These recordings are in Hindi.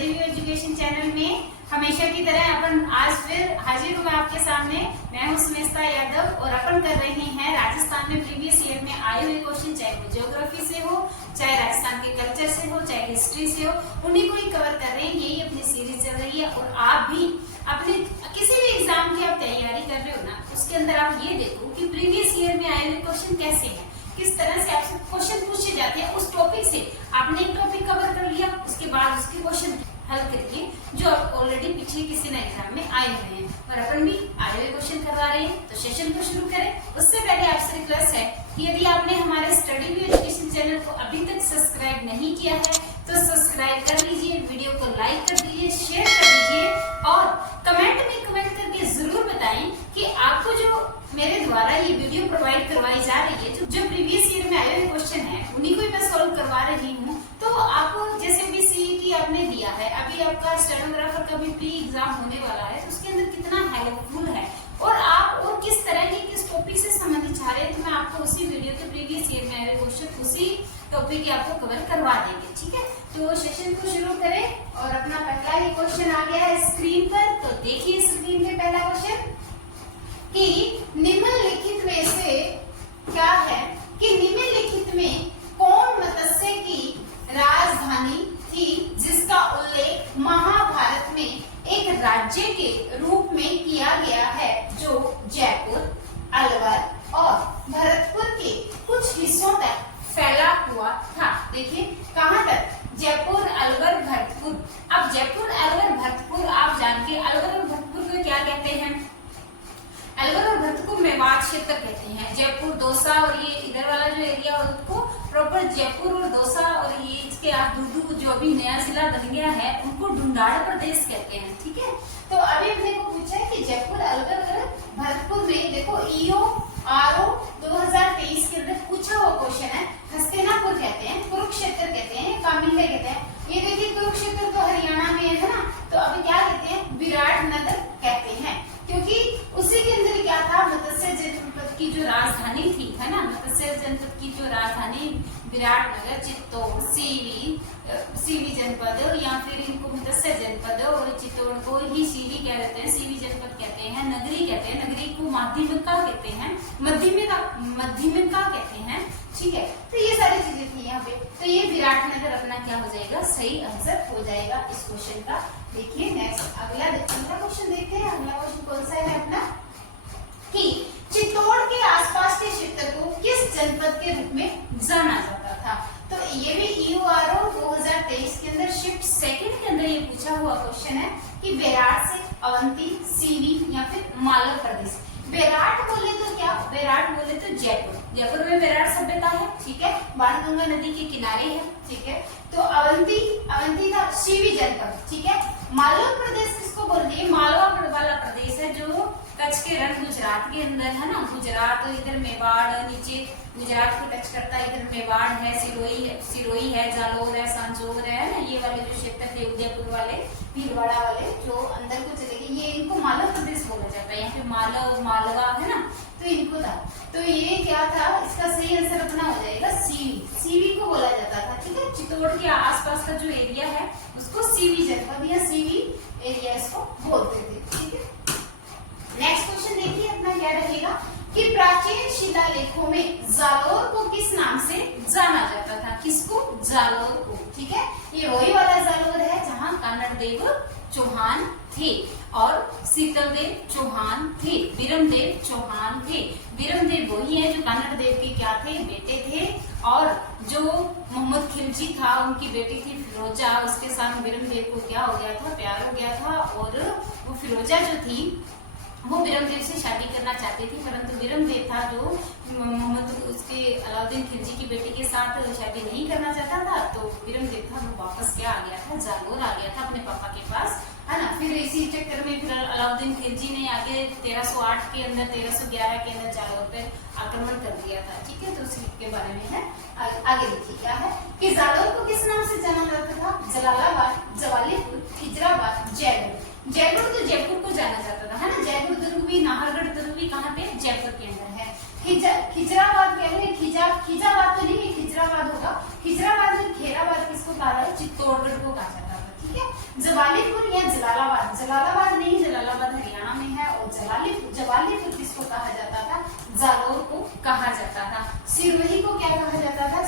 स्टडी व्यू एजुकेशन चैनल में हमेशा की तरह अपन आज फिर हाजिर हूँ आपके सामने। मैं हूँ सुमेस्ता यादव और अपन कर रहे हैं राजस्थान में प्रीवियस ईयर में आए हुए क्वेश्चन, चाहे वो ज्योग्राफी से हो, चाहे राजस्थान के कल्चर से हो, चाहे हिस्ट्री से हो, उन्हीं को ही कवर कर रहे हैं। यही अपनी सीरीज चल रही है और आप भी अपने किसी भी एग्जाम की आप तैयारी कर रहे हो ना, उसके अंदर आप ये देखो कि प्रीवियस ईयर में आए हुए क्वेश्चन कैसे हैं, किस तरह से आपसे क्वेश्चन पूछे जाते हैं। उस टॉपिक से आपने एक टॉपिक कवर कर लिया, उसके बाद उसके क्वेश्चन हल करके जो आप ऑलरेडी पिछले किसी न एग्जाम में आए हुए हैं और अपन भी आए हुए क्वेश्चन करवा रहे हैं। तो सेशन को शुरू करें उससे पहले आपसे रिक्वेस्ट है कि यदि आपने हमारे स्टडी व्यू एजुकेशन चैनल को अभी तक सब्सक्राइब नहीं किया है तो सब्सक्राइब कर लीजिए, वीडियो को लाइक कर दीजिए, शेयर कर दीजिए और कमेंट में कमेंट करके जरूर बताएं कि आपको जो मेरे द्वारा ये वीडियो प्रोवाइड करवाई जा रही है, जो प्रीवियस ईयर में आए हुए क्वेश्चन है उन्हीं को मैं सॉल्व करवा रही हूँ। तो आपको जैसे भी सीईटी आपने दिया है, अभी आपका स्टेनोग्राफर का भी प्री एग्जाम होने वाला है, तो उसके अंदर कितना हेल्पफुल है और आप और किस तरह के किस टॉपिक से संबंधित चाह रहे हैं, तो मैं आपको उसी वीडियो के प्रीवियस ईयर में आए हुए क्वेश्चन उसी टॉपिक के आपको कवर करवा देंगे। ठीक है, तो सेशन को शुरू करें और अपना पहला ही क्वेश्चन आ गया है स्क्रीन पर। तो देखिए स्क्रीन पे पहला क्वेश्चन कि निम्नलिखित में से क्या है कि निम्नलिखित में कौन मत्स्य की राजधानी थी जिसका उल्लेख महाभारत में एक राज्य के रूप में किया गया है, जो जयपुर, अलवर और भरतपुर के कुछ हिस्सों तक फैला हुआ था। देखिए कहां तक? जयपुर, अलवर, भरतपुर। अब जयपुर, अलवर, भरतपुर आप जान के अलवर और भरतपुर को क्या कहते हैं? अलवर और भरतपुर मेवाड़ क्षेत्र कहते हैं। जयपुर, दौसा और ये इधर वाला जो एरिया है उसको प्रॉपर जयपुर और दौसा और ये इसके दूदू जो अभी नया जिला बन गया है उनको ढूंढाड़ प्रदेश कहते हैं। ठीक है, तो अभी अपने को पूछा है कि जयपुर, अलवर और भरतपुर में देखो ईओ आरओ 2023 के अंदर पूछा हुआ क्वेश्चन है। हस्तिनापुर कहते हैं, कुरुक्षेत्र कहते हैं, कामिल्य कहते हैं। ये देखिए कुरुक्षेत्र तो हरियाणा में है ना, तो अभी क्या कहते हैं? विराटनगर कहते हैं, क्योंकि उसी के अंदर क्या था? मत्स्य जनपद की जो राजधानी थी, है ना, मत्स्य जनपद की जो राजधानी विराटनगर, चित्तौड़, सीवी जनपद या फिर इनको मत्स्य जनपद और चित्तौड़ को ही सीवी कह देते हैं, सीवी जनपद कहते हैं, नगरी कहते हैं, नगरी को माध्यमिका कहते हैं, मध्यमिका कहते हैं। ठीक है, तो ये सारी चीजें थी यहाँ पे, तो ये विराटनगर अपना क्या हो जाएगा? सही आंसर हो जाएगा इस क्वेश्चन का। देखिए नेक्स्ट अगला क्वेश्चन देखते हैं। अगला क्वेश्चन कौन सा है अपना कि चित्तौड़ के आसपास के क्षेत्र को किस जनपद के रूप में जाना जाता था? तो ये भी ईओआरओ 2023 के अंदर शिफ्ट सेकंड के अंदर ये पूछा हुआ क्वेश्चन है कि बेराट से अवंती, सीवी या फिर मालव प्रदेश। बेराट बोले तो क्या? बेराट बोले तो जयपुर, जयपुर में बेराट सभ्यता है। ठीक है, बाणगंगा नदी के किनारे है। ठीक है, तो अवंती था सीवी जनपद। ठीक है, मालवा प्रदेश किसको बोलते हैं? मालवा वाला प्रदेश है जो कच्छ के रन गुजरात के अंदर है ना, गुजरात और इधर मेवाड़, नीचे गुजरात को टच करता है, इधर मेवाड़ है, सिरोही है, जालोर है, सांचौर है ना, ये वाले जो क्षेत्र थे उदयपुर वाले, भीलवाड़ा वाले जो अंदर को चले गए, ये इनको मालव प्रदेश बोला जाता है। यहाँ पे मालव, मालवा है ना, तो इनको था। तो ये क्या था? इसका सही आंसर अपना हो जाएगा सीवी, सीवी को बोला जाता था। ठीक है, चित्तौड़ के आसपास का जो एरिया है उसको सीवी जनपद या सीवी एरिया इसको बोलते थे। ठीक है, नेक्स्ट क्वेश्चन देखिए अपना क्या रहेगा कि प्राचीन शिलालेखों में जालोर को किस नाम से जाना जाता था? किसको? जालोर को। ठीक है, ये वही वाला जालोर है जहाँ कानड़देव चौहान थे और शीतलदेव चौहान थे, विरमदेव चौहान थे। विरमदेव वही है जो कानड़देव के क्या थे? बेटे थे। और जो मोहम्मद खिलजी था उनकी बेटी थी फिरोजा, उसके साथ विरमदेव को क्या हो गया था? प्यार हो गया था और वो फिरोजा जो थी वो विरमदेव से शादी करना चाहती थी, परंतु विरमदेव था जो मोहम्मद उसके अलाउद्दीन खिलजी की बेटी के साथ शादी नहीं करना चाहता था, तो विरमदेव था वो वापस क्या आ गया था? जालोर आ गया था अपने पापा के पास, है ना। फिर इसी चक्कर में फिर अलाउद्दीन खिलजी ने आगे 1308 के अंदर 1311 के अंदर जालोर पे आक्रमण कर दिया था। ठीक है, तो उसी के बारे में है। आगे देखिए क्या है कि जालोर को किस नाम से जाना जाता था? जलालाबाद, जवालीपुर, खिजराबाद, जयपुर। जयपुर तो जयपुर को जाना जाता था, है ना। जयपुर दुर्ग भी, नाहरगढ़ दुर्ग भी कहाँ पे? जयपुर के अंदर है। खिजराबाद कह रहे हैं, खिजाबाद तो नहीं, खिजराबाद होगा। खिजराबाद और खेराबाद किसको कहा जाता है? चित्तौड़गढ़ को कहा जाता था। ठीक है, जवालीपुर या जलालाबाद, जलालाबाद नहीं, जलालाबाद हरियाणा में है, और जवालीपुर किसको कहा जाता था, जालोर को कहा जाता था। सिरोही को क्या कहा जाता था,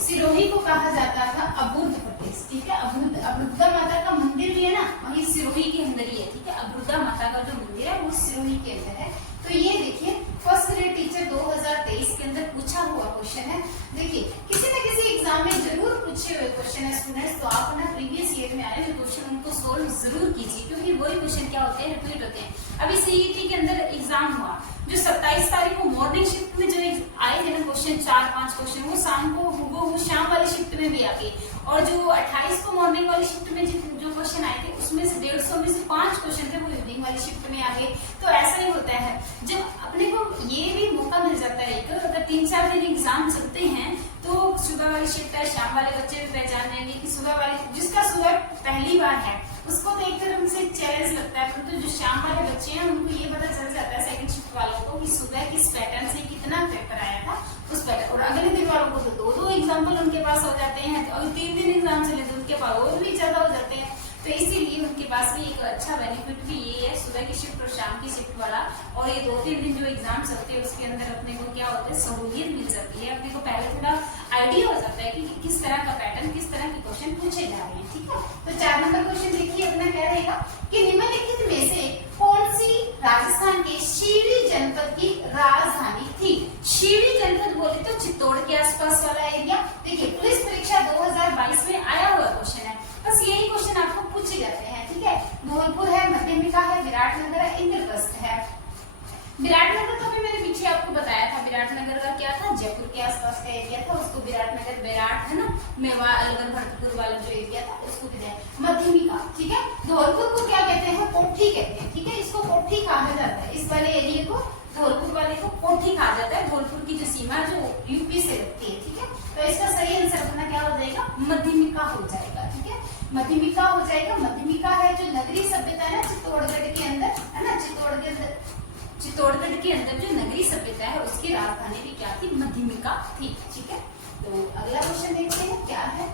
सिरोही को कहा जाता था अबुर्द प्रदेश, ठीक है। अबुर्दा माता का मंदिर भी है ना, वही सिरोही के अंदर ही है, ठीक है। अबुर्दा माता का जो मंदिर है वो सिरोही के अंदर है। तो ये देखिए फर्स्ट ग्रेड टीचर 2023 के अंदर पूछा हुआ क्वेश्चन है। देखिए किसी न किसी एग्जाम में जरूर पूछे हुए क्वेश्चन है स्टूडेंट्स, तो आप ना प्रीवियस ईयर में आए हुए क्वेश्चन उनको सोल्व जरूर कीजिए, क्योंकि वही क्वेश्चन क्या होते हैं, रिपीट होते हैं। अभी सीईटी के अंदर एग्जाम हुआ, जो 27 तारीख को मॉर्निंग शिफ्ट में जो आए थे ना क्वेश्चन, 4-5 क्वेश्चन, वो शाम को वो शाम वाली शिफ्ट में भी आ गए, और जो 28 को मॉर्निंग वाली शिफ्ट में जो क्वेश्चन आए थे उसमें से 150 में से 5 क्वेश्चन थे वो इवनिंग वाली शिफ्ट में आ गए। तो ऐसा ही होता है, जब अपने को ये भी मौका मिल जाता है कि अगर 3-4 दिन एग्जाम चलते हैं तो सुबह वाली शिफ्ट है, शाम वाले बच्चे भी पहचान लेंगे कि सुबह वाली, जिसका सुबह पहली बार है उसको देखकर हमसे चैलेंज लगता है, परंतु जो शाम वाले बच्चे हैं उनको ये पता चल जाता है सेकंड शिफ्ट वालों को कि सुबह किस पैटर्न से कितना पेपर आया था उस पैटर्न, और अगले दिन वालों को तो 2-2 एग्जाम्पल उनके पास हो जाते हैं, और 3 दिन एग्जाम चले तो उनके पास और भी ज्यादा हो जाते हैं। तो इसीलिए उनके पास भी एक अच्छा बेनिफिट भी ये है, सुबह की शिफ्ट और शाम की शिफ्ट वाला, और ये 2-3 दिन जो एग्जाम चलते हैं उसके अंदर अपने को क्या होता है, सहूलियत मिल जाती है, अपने को पहले थोड़ा आइडिया हो जाता है कि किस तरह का पैटर्न, किस तरह के क्वेश्चन पूछे जा रहे हैं, ठीक है। तो 4 नंबर क्वेश्चन देखिए अपना क्या रहेगा कि निम्नलिखित में से कौन सी राजस्थान के शिवरी जनपद की राजधानी थी। शिवरी जनपद बोले तो चित्तौड़ के आसपास वाला एरिया। देखिए पुलिस परीक्षा 2022 में आया हुआ क्वेश्चन है, बस यही क्वेश्चन आपको पूछे जाते हैं, ठीक है। धौलपुर है, मध्यमिका है, विराटनगर है, इंद्रप्रस्थ है। विराटनगर तो अभी मैंने पीछे आपको बताया था, विराटनगर का क्या था, जयपुर के आसपास का एरिया था, उसको विराटनगर, विराट है ना, मेवा, अलवर, भरतपुर वाला जो एरिया था उसको मध्यमिका, ठीक है। धौलपुर को क्या कहते हैं, कोठी कहते हैं, ठीक है, इसको कोठी कहा जाता है, इस वाले एरिया को, धौलपुर वाले को कोठी कहा जाता है। धौलपुर की जो सीमा जो यूपी से लगती है, ठीक है। तो इसका सही आंसर अपना क्या हो जाएगा, मध्यमिका हो जाएगा, ठीक है, मध्यमिका हो जाएगा। मध्यमिका है जो नगरी सभ्यता है ना चित्तौड़गढ़ के अंदर, है ना, चित्तौड़गढ़ के अंदर जो नगरी सभ्यता है उसकी राजधानी भी क्या थी, मध्यमिका थी, ठीक है। तो अगला क्वेश्चन देखते हैं क्या है।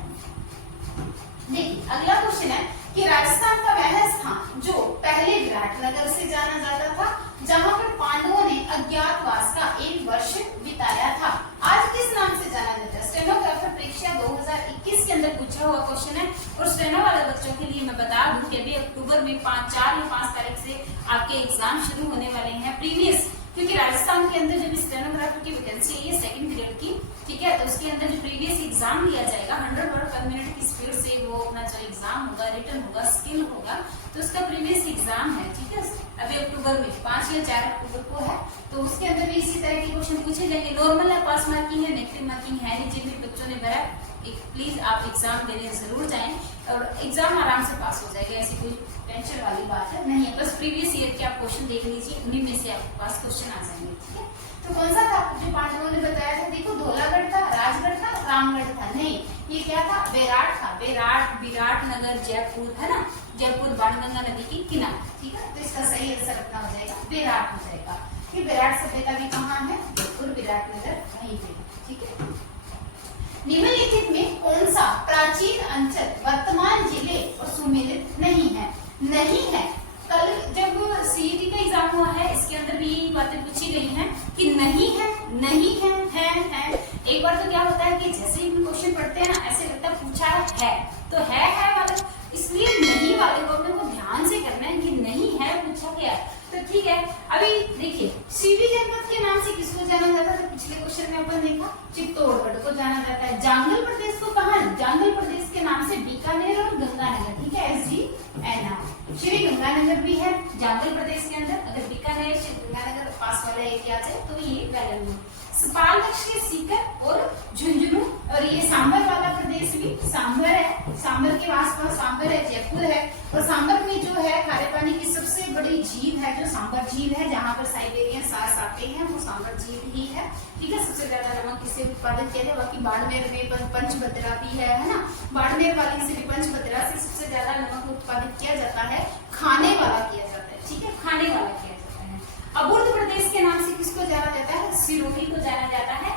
देखिए अगला क्वेश्चन है कि राजस्थान का वह स्थान जो पहले विराटनगर से जाना जाता था, जहां पर पांडवों ने अज्ञातवास का 1 वर्ष बिताया था, आज किस नाम से जाना जाता है। स्टेनोग्राफर परीक्षा 2021 के अंदर पूछा हुआ क्वेश्चन है, और स्टेनो वाले बच्चों के लिए मैं बता दूं कि अभी अक्टूबर में 4 या 5 तारीख से आपके एग्जाम शुरू होने वाले हैं प्रीवियस, क्योंकि राजस्थान के अंदर जब स्टेनोग्राफर की वैकेंसी है 2nd ग्रेड की, ठीक है, तो उसके अंदर जो प्रीवियस एग्जाम लिया जाएगा 100 वर्ड पर मिनट की स्पीड से वो अपना जो एग्जाम होगा, रिटन होगा, स्किल होगा, तो उसका प्रीवियस एग्जाम है, ठीक है। अभी अक्टूबर में 5 या 4 अक्टूबर को है, तो उसके अंदर भी इसी तरह के क्वेश्चन पूछे जाएंगे। नॉर्मल है, पास मार्किंग है, नेगेटिव मार्किंग है नहीं, जिन भी बच्चों ने भरा प्लीज आप एग्जाम देने जरूर जाएं, और एग्जाम आराम से पास हो जाएगा, ऐसी कोई टेंशन वाली बात है नहीं है। बस प्रीवियस ईयर के आप क्वेश्चन देख लीजिए, उन्हीं में से आपके पास क्वेश्चन आ जाएंगे, ठीक है। तो कौन सा था जो पांडवों ने बताया था, देखो धौलागढ़ था, राजगढ़ था, रामगढ़ था, नहीं ये क्या था, विराट था, विराटनगर, जयपुर, है ना, जयपुर बाणगंगा नदी के किनारे, ठीक है। तो इसका सही आंसर अपना हो जाएगा विराट हो जाएगा। कि विराट सभ्यता भी कहाँ है, जयपुर, विराटनगर वहीं पे, ठीक है। निम्नलिखित में कौन सा प्राचीन अंचल वर्तमान जिले और सुमेलित नहीं है। नहीं है, कल जब सीईटी का एग्जाम हुआ है इसके अंदर भी यही बातें पूछी गई हैं कि नहीं है, नहीं है, है। एक बार तो क्या होता है कि जैसे ही क्वेश्चन पढ़ते हैं ना ऐसे लगता है पूछा है, तो है वाला, इसलिए नहीं वाले को अपने को ध्यान से करना है कि नहीं है पूछा गया, तो ठीक है। अभी देखिए शिवरी जनपद के नाम से किसको जाना जाता है, तो पिछले क्वेश्चन में अपन देखा चित्तौड़गढ़ को जाना जाता है। जांगल प्रदेश को कहा, जांगल प्रदेश के नाम से बीकानेर और गंगानगर, ठीक है, SGNR। श्री गंगानगर भी है जांगल प्रदेश के अंदर, अगर बीकानेर से गंगानगर पास वाला एरिया है तो ये वैल्यू है। पालक्ष के सीकर और झुंझुनू, और ये सांबर वाला प्रदेश भी सांबर है, सांबर के आसपास सांबर है, जयपुर है, और सांबर में जो है खारे पानी की सबसे बड़ी झील है जो सांबर झील है, जहाँ पर साइबेरियन सास आते हैं, वो सांबर झील ही है, ठीक है। सबसे ज्यादा नमक किसे उत्पादित किया जाए, बाकी बाड़मेर में पंचभद्रा भी है ना, बाड़मेर वाली से भी पंचभद्रा से सबसे ज्यादा नमक उत्पादित किया जाता है, खाने वाला किया जाता है, ठीक है, खाने वाला किया जाता है। अबुर्द प्रदेश के नाम से किसको जाना जाता है, सिरोही को जाना जाता है।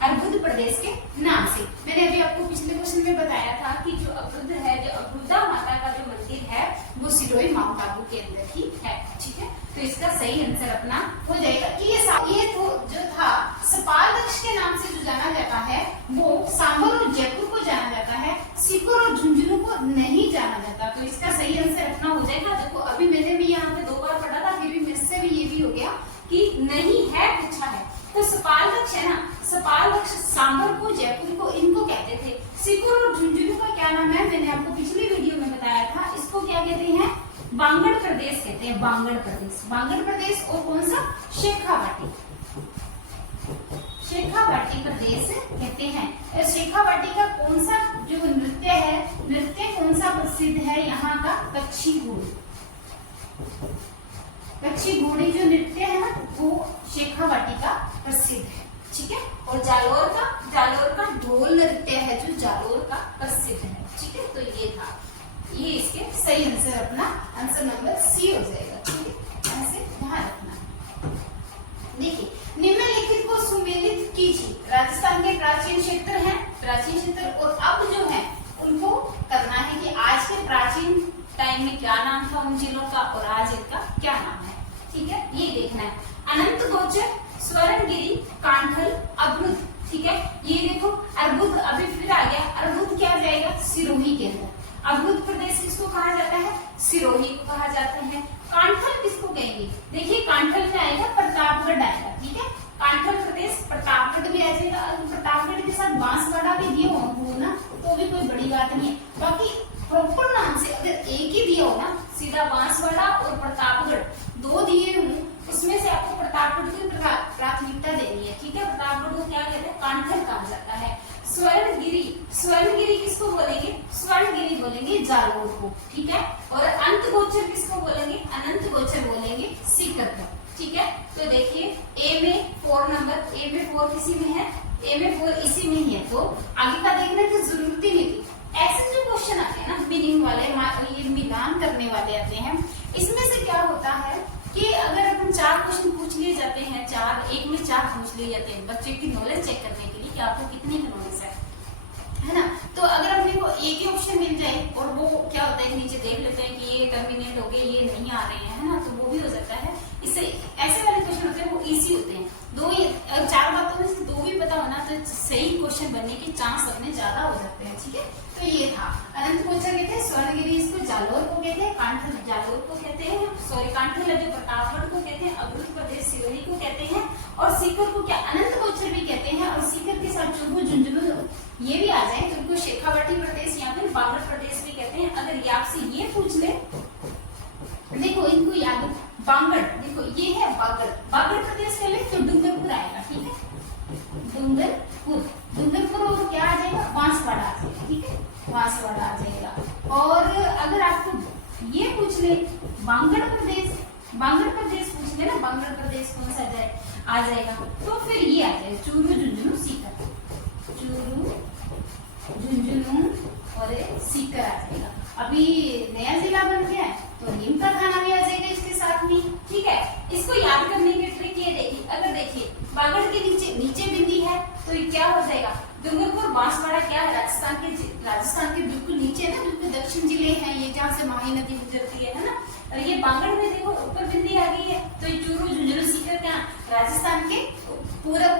अर्बुद प्रदेश के नाम से। मैंने अभी आपको पिछले क्वेश्चन में बताया था कि जो अर्बुद है, जो अर्बुदा माता का जो मंदिर है वो सिरोही माउंट आबू के अंदर ही है। ठीक है, तो इसका सही आंसर अपना हो जाएगा कि ये तो जो था सपालदक्ष के नाम से जो जाना जाता है वो सांभर और जयपुर को जाना जाता है, सीकर और झुंझुनू को नहीं जाना जाता। तो इसका सही आंसर अपना हो जाएगा। देखो अभी मैंने भी यहाँ पे 2 बार पढ़ा था, फिर भी मुझसे भी ये भी हो गया कि नहीं है पूछा है। तो सपालदक्ष है ना, सपालदक्ष सांभर को, जयपुर को, इनको कहते थे। सीकर और झुंझुनू का क्या नाम है, मैंने आपको पिछली वीडियो में बताया था। इसको क्या कहते हैं, बांगड़ प्रदेश कहते हैं, बांगड़ प्रदेश। बांगड़ प्रदेश और कौन सा, शेखावाटी, शेखावाटी प्रदेश कहते हैं। शेखावाटी का कौन सा जो नृत्य है, नृत्य कौन सा प्रसिद्ध है यहाँ का, कच्छी घोड़ी। कच्छी घोड़ी जो नृत्य है ना वो शेखावाटी का प्रसिद्ध है। ठीक है, और जालोर का ढोल नृत्य है जो जालोर का प्रसिद्ध है। ठीक है, तो ये था, ये इसके सही आंसर अपना आंसर नंबर सी हो जाएगा। ठीक है, ऐसे ध्यान रखना। देखिए, निम्नलिखित को सुमेलित कीजिए। राजस्थान के प्राचीन क्षेत्र हैं, प्राचीन क्षेत्र, और अब जो है उनको करना है कि आज के प्राचीन टाइम में क्या नाम था उन जिलों का और आज इनका क्या नाम है। ठीक है, ये देखना है। अनंत गोचर, स्वर्णगिरी, कांठल, अब्रुद। ठीक है, ये देखो अर्बुद अभी फिर आ गया। अर्बुद क्या आ जाएगा, सिरोही के अंदर। अब्रुद प्रदेश किसको कहा जाता है, सिरोही को कहा जाता है। कांठल किसको कहेंगे, देखिए कांठल में आएगा प्रतापगढ़ आएगा। ठीक है, कांठल प्रदेश, प्रतापगढ़ भी आ जाएगा। प्रतापगढ़ के साथ बांसवाड़ा भी दिए हो ना तो भी कोई बड़ी बात नहीं है। बाकी प्रॉपर नाम से अगर एक ही दिया हो ना, सीधा बांसवाड़ा और प्रतापगढ़ 2 दिए हूँ, उसमें से आपको प्रतापगढ़ की प्राथमिकता देनी है। ठीक है, प्रतापगढ़ को क्या कहते हैं, कांठल कहा जाता है। स्वर्णगिरी, स्वर्णगिरी किसको बोलेंगे, स्वर्णगिरी बोलेंगे जालोर को। ठीक है, और अनंत गोचर किसको बोलेंगे, अनंत गोचर बोलेंगे सीकर को। ठीक है, तो देखिए ए में 4 नंबर, ए में 4 किसी में है, ए में 4 इसी में ही है, तो आगे का देखने की जरूरत ही नहीं थी। ऐसे जो क्वेश्चन आते हैं ना मीनिंग वाले, ये मिलान करने वाले आते हैं, इसमें से क्या होता है कि अगर अपन 4 क्वेश्चन पूछ लिए जाते हैं, 4 एक में 4 पूछ लिए जाते हैं बच्चे की नॉलेज चेक करने के लिए कि आपको कितनी नॉलेज है ना। तो अगर अपने को एक ही ऑप्शन मिल जाए और वो क्या होता है नीचे देख लेते हैं कि ये टर्मिनेट हो गए, ये नहीं आ रहे हैं, है ना, तो वो भी हो सकता है। इससे ऐसे वाले क्वेश्चन होते हैं वो इजी होते हैं। 4 बातों में से 2 भी पता होना तो सही क्वेश्चन बनने के चांस अपने ज्यादा हो जाते हैं। ठीक है, तो ये था अनंत गोचर कहते हैं, स्वर्णगिरी इसको जालोर को कहते हैं, कांठल जालोर को कहते हैं, सॉरी कांठल जो प्रतापगढ़ को कहते हैं, अब्रुद प्रदेश सिरोही को कहते हैं, और सीकर को क्या अनंत गोचर भी कहते हैं। और सीकर के साथ चुरु झुंझुनू ये भी आ जाए तो उनको शेखावाटी प्रदेश या फिर बांगड़ प्रदेश भी कहते हैं। अगर ये आपसे ये पूछ ले, देखो इनको याद, बांगड़, देखो ये है बांगड़, बांगड़ प्रदेश के लिए तो डूंगरपुर आएगा। ठीक है, डूंगरपुर और क्या आ जाएगा, बांसवाड़ा आ जाएगा। ठीक है, बांसवाड़ा आ जाएगा। और अगर आपको ये पूछ ले बांगड़ प्रदेश, बांगड़ प्रदेश पूछ ले ना, बांगड़ प्रदेश कौन सा आ जाएगा, तो फिर ये आ जाएगा चूरू झुंझुनू सीकर, चूरू झुंझुनू और सीकर आ जाएगा। अभी नया जिला बन गया है तो नीम का खाना भी आ जाएगा इसके साथ में। ठीक है, इसको याद करने की ट्रिक ये देखिए, अगर देखिए बागड़ के नीचे बिंदी है तो ये क्या हो जाएगा, डूंगरपुर बांसवाड़ा क्या है, राजस्थान के बिल्कुल नीचे है ना, बिल्कुल दक्षिण जिले हैं ये, जहाँ से माही नदी गुजरती है ना। और ये बांगड़ में देखो ऊपर बिंदी आ गई है, तो ये चूरू झुंझुनू सीकर क्या राजस्थान के पूरा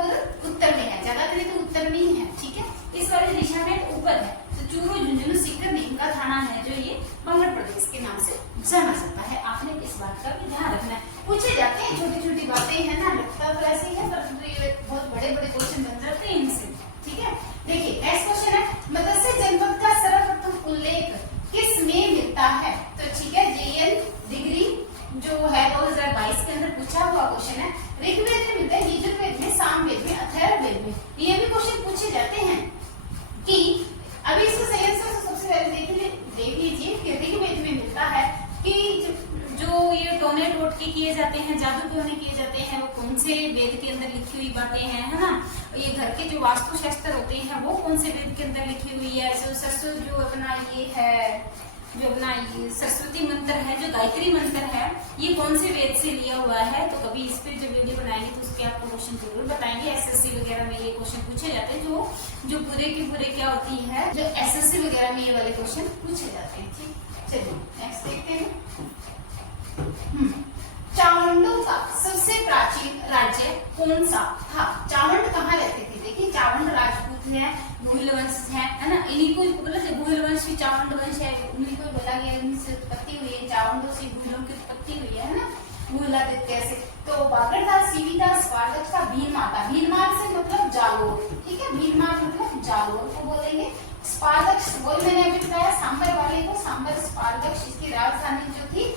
उत्तर में है, ज्यादा करें तो उत्तर में ही है। ठीक है, इस वाली दिशा में ऊपर है, तो चूरू झुंझुनू सीकर नीम का थाना है जो ये बांगड़ प्रदेश के नाम से जाना जाता है। आपने इस बात का भी ध्यान रखना है। पूछे जाते हैं छोटी छोटी बातें है ना, लगता तो ऐसे ही है पर ये बहुत बड़े बड़े क्वेश्चन बन जाते हैं इनसे। ठीक है, देखिए नेक्स्ट क्वेश्चन है, मत्स्य जनपद का सर्वप्रथम उल्लेख किस में मिलता है। तो ठीक है, JN डिग्री जो है 2022 के अंदर पूछा हुआ क्वेश्चन है, ऋग्वेद में मिलता है, यजुर्वेद में, सामवेद में, अथर्ववेद में। ये भी क्वेश्चन पूछे जाते हैं कि अभी इसका सही आंसर सबसे पहले देख लीजिए कि ऋग्वेद में मिलता है कि जो ये टोने टोटके किए जाते हैं, जादू टोने किए जाते हैं, वो कौन से वेद के अंदर लिखी हुई बातें हैं, है ना। ये घर के जो वास्तुशास्त्र होते हैं वो कौन से वेद के अंदर लिखी हुई है। जो अपना ये है जो अपना सरस्वती मंत्र है, जो गायत्री मंत्र है, ये कौन से वेद से लिया हुआ है। तो कभी इस पे जब वीडियो बनाएंगे तो उसके आपको क्वेश्चन जरूर बताएंगे। एसएससी वगैरह में ये क्वेश्चन पूछे जाते हैं, जो पूरे के पूरे क्या होती है, जो एसएससी वगैरह में ये वाले क्वेश्चन पूछे जाते हैं। ठीक, चलिए नेक्स्ट देखते हैं। चावंडों का सबसे प्राचीन राज्य कौन सा था? चावंड कहाँ रहते थे? देखिए चावंड राजपूत है, भूल वंश है ना, इन्हीं को बोला भूल वंश की चावंड वंश है, उन्हीं को बोला गया, इनसे उत्पत्ति हुई है, चावंडों से भूलों की उत्पत्ति हुई है ना, भूलादित्य से। तो बागड़दास, सीवीदास, स्पार्टक का भीलमाता, भीलमाल से मतलब जालोर, ठीक है, भीलमाल मतलब जालोर को बोलेंगे। स्पार्टक वही मैंने अभी बताया, सांबर वाले को सांबर स्पार्टक, इसकी राजधानी जो थी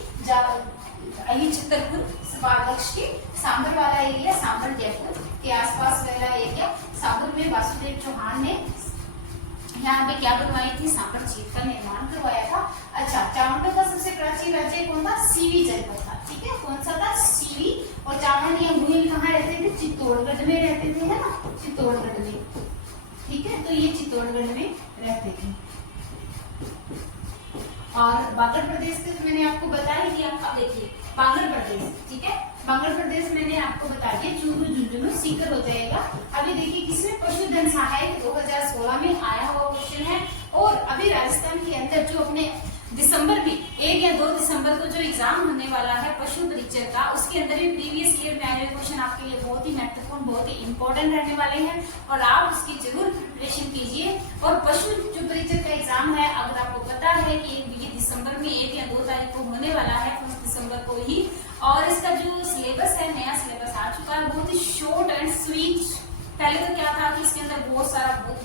छतरपुर, स्पार्टक की सांबर वाला एरिया, सांबर जयपुर के आसपास वाला एरिया, सांबर में वासुदेव चौहान ने यहाँ पे क्या बनवाई थी? सांबर झील का निर्माण करवाया था। अच्छा, चावंडों का सबसे प्राचीन राज्य कौन था? सीवी जनपद था। ठीक है, कौन सा था? सीवी। और चावंड या भूल कहाँ रहते थे? चित्तौड़गढ़ में रहते थे, है ना, चित्तौड़गढ़ में। ठीक है, तो ये चित्तौड़गढ़ में रहते थे। और बागड़ प्रदेश के तो मैंने आपको बता ही दिया। अब देखिए बागड़ प्रदेश, ठीक है, बागड़ प्रदेश मैंने आपको बता दिया, चूरू, झुंझुनू, सीकर हो जाएगा। अभी देखिए किसमें? पशुधन सहायक 2016 में आया हुआ क्वेश्चन है। और अभी राजस्थान के अंदर जो अपने दिसंबर में 1 या 2 दिसंबर को जो एग्जाम होने वाला है पशु परीक्षक का, उसके अंदर भी प्रीवियस ईयर में आए हुए क्वेश्चन आपके लिए बहुत ही महत्वपूर्ण, बहुत ही इंपॉर्टेंट रहने वाले हैं और आप उसकी जरूर प्रिपरेशन कीजिए। और पशु जो परीक्षक का एग्जाम है, अगर आपको पता है कि ये दिसंबर में 1 या 2 तारीख को होने वाला है, 1 दिसंबर को ही, और इसका जो सिलेबस है, नया सिलेबस आ चुका है, बहुत ही शॉर्ट एंड स्वीट। पहले तो क्या था कि इसके अंदर बहुत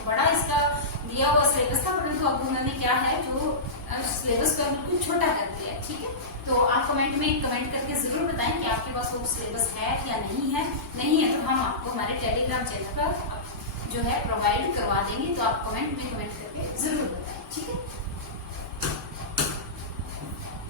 बड़ा इसका दिया हुआ सिलेबस था, परंतु अब उन्होंने क्या है, जो सिलेबस को बिल्कुल छोटा कर दिया है। ठीक है, तो आप कमेंट में कमेंट करके जरूर बताएं कि आपके पास वो सिलेबस है या नहीं है। नहीं है तो हम आपको हमारे टेलीग्राम चैनल पर जो है प्रोवाइड करवा देंगे, तो आप कमेंट में कमेंट करके जरूर बताएं। ठीक है,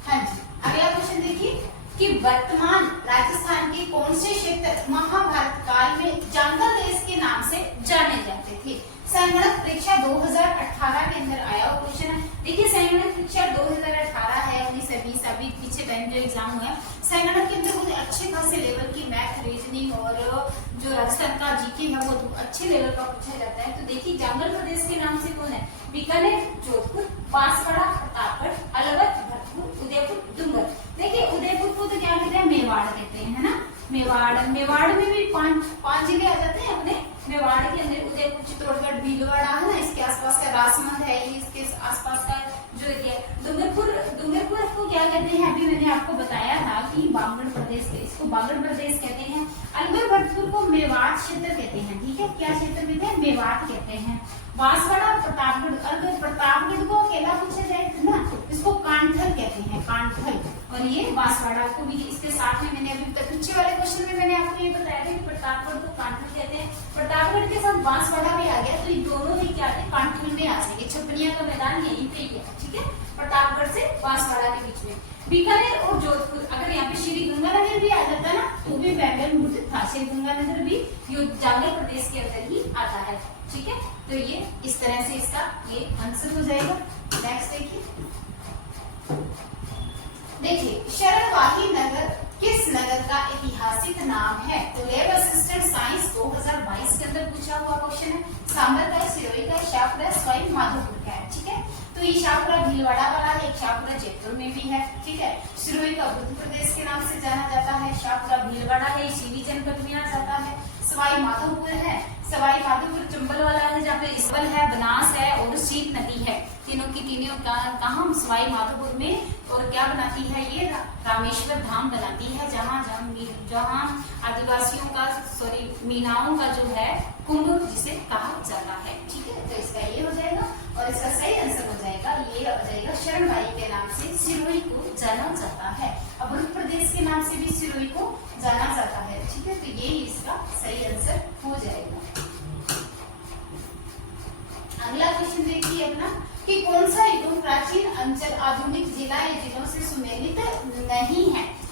हाँ जी, अगला क्वेश्चन देखिए कि वर्तमान राजस्थान के कौन से क्षेत्र महाभारत काल में जंगल देश के नाम से जाने जाते थे? संगणक परीक्षा 2018 के अंदर आया हुआ क्वेश्चन है। देखिए संगणक परीक्षा 2018 है, 1920 अभी पीछे टाइम जो एग्जाम हुआ है, संगणक के अंदर बहुत अच्छे खासे लेवल की मैथ, रीजनिंग और जो राजस्थान का जीके है वो अच्छे लेवल का पूछा जाता है। तो देखिए जंगल प्रदेश के नाम से कौन है? बीकानेर, जोधपुर, बांसवाड़ा, प्रतापगढ़, अलवर, भरतपुर, उदयपुर, डूंगर। देखिए उदयपुर को तो क्या कहते हैं? मेवाड़ कहते हैं, है ना, मेवाड़ में भी पांच जिले आ जाते हैं अपने। मेवाड़ के अंदर उदयपुर, चित्तौड़गढ़, भीलवाड़ा है ना, इसके आसपास का राजमंद है, इसके आसपास का जो डूंगरपुर को क्या कहते हैं? अभी मैंने आपको बताया था कि बागड़ प्रदेश, इसको बागड़ प्रदेश कहते हैं। अलवर, भरतपुर को मेवाड़ क्षेत्र कहते हैं। ठीक है, क्या क्षेत्र कहते हैं? मेवाड़ कहते हैं। बांसवाड़ा, प्रतापगढ़, अगर प्रतापगढ़ को अकेला पूछा जाए ना, इसको कांठल कहते हैं, कांठल। और ये बांसवाड़ा को भी, इसके साथ में मैंने अभी पीछे वाले क्वेश्चन में मैंने आपको ये बताया था कि प्रतापगढ़ को कांठल कहते हैं, प्रतापगढ़ के साथ बांसवाड़ा भी आ गया, तो ये दोनों भी क्या है? कांठल में आ जाएंगे। छपनिया का मैदान यहीं पे ही है। ठीक है, प्रतापगढ़ से बांसवाड़ा के बीच में। बीकानेर और जोधपुर, अगर यहाँ पे श्री गंगानगर भी आ जाता ना, तो भी बेंगलुरु था, श्री गंगानगर भी जंगल प्रदेश के अंदर ही आता है। ठीक है, तो ये इस तरह से इसका ये आंसर हो जाएगा। नेक्स्ट देखिए शरणवाही नगर किस नगर का ऐतिहासिक नाम है? तो लैब असिस्टेंट साइंस 2022 के अंदर पूछा हुआ क्वेश्चन है। सांबर का, सिरोही का, शाहपुरा, सवाई माधोपुर का है। ठीक है, तो ये शाहपुरा भीलवाड़ा वाला है, शाहपुरा जयपुर में भी है। ठीक है, सिरोही का बुद्ध प्रदेश के नाम से जाना जाता है, शाहपुरा भीलवाड़ा है, सीवी जनपद में आ जाता है। सवाई माधोपुर है, सवाई माधोपुर चंबल वाला है, जहाँ पे इसबल है, बनास है और शीत नदी है। तीनों की तीनों कहाँ? सवाई माधोपुर में। और क्या बनाती है ये? रामेश्वर धाम बनाती है, जहाँ आदिवासियों का मीनाओं का जो है कुंभ जिसे कहा जाता है। ठीक है, तो इसका ये हो जाएगा और इसका सही आंसर हो जाएगा, ये हो जाएगा शरणवाही के नाम से सिरोही को जाना जाता है। अब उत्तर प्रदेश के नाम से भी सिरोही को जाना जाता है। ठीक है, तो ये इसका सही आंसर हो जाएगा। अगला क्वेश्चन देखिए अपना कि कौन सा युग प्राचीन अंचल आधुनिक जिला या जिलों से सुमेलित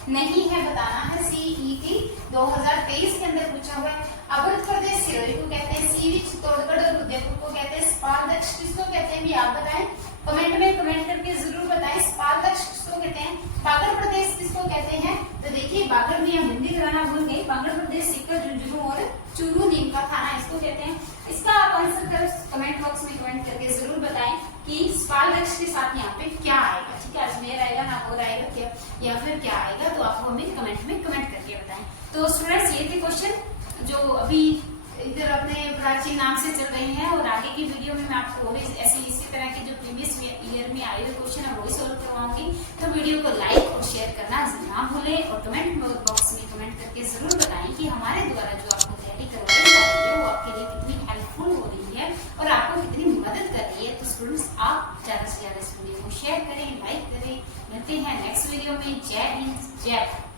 नहीं है बताना है। CET 2023 के अंदर पूछा हुआ है। अवध प्रदेश सिरोही को कहते हैं, सीवी चित्तौड़गढ़ और उदयपुर को कहते हैं, स्पार्टक किसको कहते हैं भी आप बताएं? कमेंट में कमेंट करके जरूर बताएं। स्पालदक्ष किसको कहते हैं, बागड़ प्रदेश किसको कहते हैं। तो देखिए बागड़ में हम हिंदी कराना भूल गए, बागड़ प्रदेश सीकर, झुंझुनू और चूरू नीम का थाना इसको कहते हैं। इसका आप आंसर कर कमेंट बॉक्स में कमेंट करके जरूर बताएं कि स्पालदक्ष के साथ यहाँ पे क्या आएगा। ठीक है, अजमेर आएगा, नागौर आएगा क्या, या फिर क्या आएगा, तो आप हमें कमेंट में कमेंट करके बताएं। तो स्टूडेंट्स ये थे क्वेश्चन जो अभी इधर अपने प्राचीन नाम से चल रहे हैं, और आगे की वीडियो में मैं आपको और ऐसी इसी तरह के जो प्रीवियस ईयर में आए हुए क्वेश्चन है वही सोल्व करवाऊंगी। तो वीडियो को लाइक और शेयर करना ना भूलें, और कमेंट बॉक्स में कमेंट करके जरूर बताएं कि हमारे द्वारा जो आपको तैयारी करवाई जा रही है वो आपके लिए कितनी हेल्पफुल हो रही है और आपको कितनी मदद कर रही है। तो स्टूडेंट्स आप ज्यादा से ज्यादा इस वीडियो को शेयर करें, लाइक करें। मिलते हैं नेक्स्ट वीडियो में। जय हिंद, जय भारत।